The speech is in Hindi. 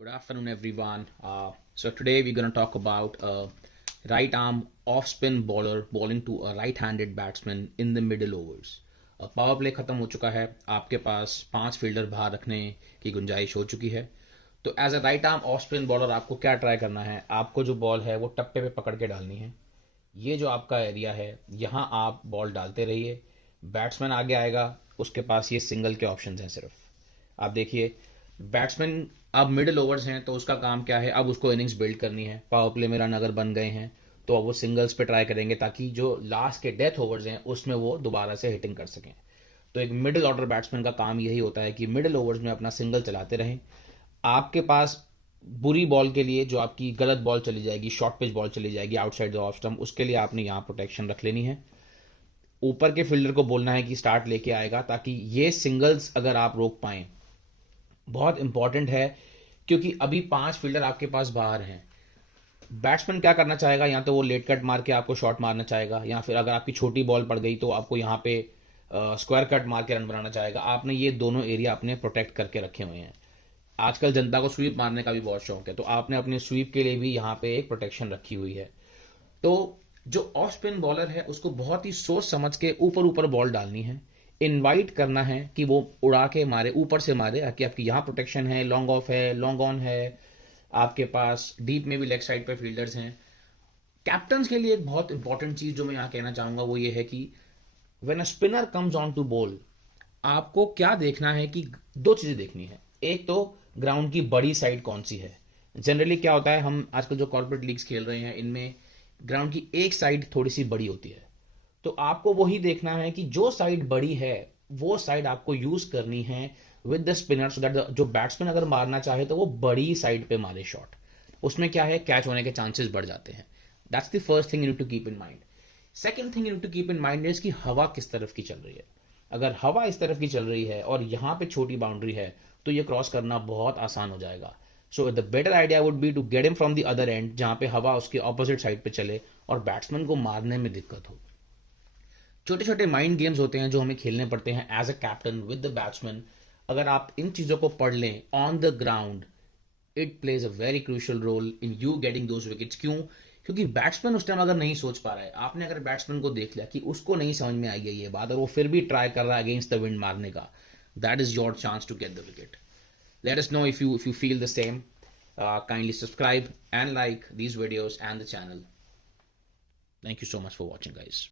Good afternoon, everyone. So today we're going to talk about a right arm off spin bowler bowling to a right-handed batsman in the middle overs. Power play खत्म हो चुका है, आपके पास 5 फील्डर बाहर रखने की गुंजाइश हो चुकी है। तो as a right arm off spin bowler आपको क्या ट्राई करना है, आपको जो बॉल है वो टप्पे पे पकड़ के डालनी है। ये जो आपका एरिया है, यहाँ आप बॉल डालते रहिए। बैट्समैन आगे आएगा, उसके पास ये सिंगल के ऑप्शन हैं सिर्फ। आप देखिए, बैट्समैन अब मिडिल ओवर्स हैं तो उसका काम क्या है, अब उसको इनिंग्स बिल्ड करनी है। पावर प्ले में रन अगर बन गए हैं तो अब वो सिंगल्स पे ट्राई करेंगे ताकि जो लास्ट के डेथ ओवर्स हैं उसमें वो दोबारा से हिटिंग कर सकें। तो एक मिडिल ऑर्डर बैट्समैन का काम यही होता है कि मिडिल ओवर्स में अपना सिंगल चलाते रहें। आपके पास बुरी बॉल के लिए, जो आपकी गलत बॉल चली जाएगी, शॉर्ट पिच बॉल चली जाएगी आउटसाइड द ऑफ स्टंप, उसके लिए आपने यहाँ प्रोटेक्शन रख लेनी है। ऊपर के फील्डर को बोलना है कि स्टार्ट लेके आएगा, ताकि ये सिंगल्स अगर आप रोक पाएं, बहुत इंपॉर्टेंट है। क्योंकि अभी 5 फील्डर आपके पास बाहर हैं। बैट्समैन क्या करना चाहेगा, या तो वो लेट कट मार के आपको शॉट मारना चाहेगा, या फिर अगर आपकी छोटी बॉल पड़ गई तो आपको यहाँ पे स्क्वायर कट मार के रन बनाना चाहेगा। आपने ये दोनों एरिया अपने प्रोटेक्ट करके रखे हुए हैं। आजकल जनता को स्वीप मारने का भी बहुत शौक है, तो आपने अपने स्वीप के लिए भी यहाँ पे एक प्रोटेक्शन रखी हुई है। तो जो ऑफ स्पिन बॉलर है उसको बहुत ही सोच समझ के ऊपर ऊपर बॉल डालनी है। इनवाइट करना है कि वो उड़ा के मारे, ऊपर से मारे, ताकि आपकी यहाँ प्रोटेक्शन है, लॉन्ग ऑफ है, लॉन्ग ऑन है, आपके पास डीप में भी लेग साइड पे फील्डर्स हैं। कैप्टन के लिए एक बहुत इंपॉर्टेंट चीज जो मैं यहाँ कहना चाहूंगा वो ये है कि when a spinner comes on to bowl, आपको क्या देखना है कि दो चीजें देखनी है। एक तो ग्राउंड की बड़ी साइड कौन सी है। जनरली क्या होता है, हम आजकल जो कॉर्पोरेट लीग्स खेल रहे हैं इनमें ग्राउंड की एक साइड थोड़ी सी बड़ी होती है। तो आपको वही देखना है कि जो साइड बड़ी है वो साइड आपको यूज करनी है with the spinner, so that जो बैट्समैन अगर मारना चाहे तो वो बड़ी साइड पे मारे शॉट। उसमें क्या है, कैच होने के चांसेस बढ़ जाते हैं। That's the first thing you need to keep in mind. Second thing you need to keep in mind is कि हवा किस तरफ की चल रही है। अगर हवा इस तरफ की चल रही है और यहाँ पे छोटी बाउंड्री है तो ये क्रॉस करना बहुत आसान हो जाएगा। So the better idea would be to get him from the other end, जहाँ पे हवा उसके ऑपोजिट साइड पे चले और बैट्समैन को मारने में दिक्कत हो। छोटे छोटे माइंड गेम्स होते हैं जो हमें खेलने पड़ते हैं as a captain with the batsman. अगर आप इन चीज़ों को पढ़ लें on the ground, it plays a very crucial role in you getting those wickets. क्यों? क्योंकि बैट्समैन उस टाइम अगर नहीं सोच पा रहा है, आपने अगर बैट्समैन को देख लिया कि उसको नहीं समझ में आई है ये बात और वो फिर भी ट्राई कर रहा है अगेंस्ट द विंड मारने का, that is your chance to get the wicket. Let us know if you feel the same. Kindly subscribe and like these videos and the channel. Thank you so much for watching, guys.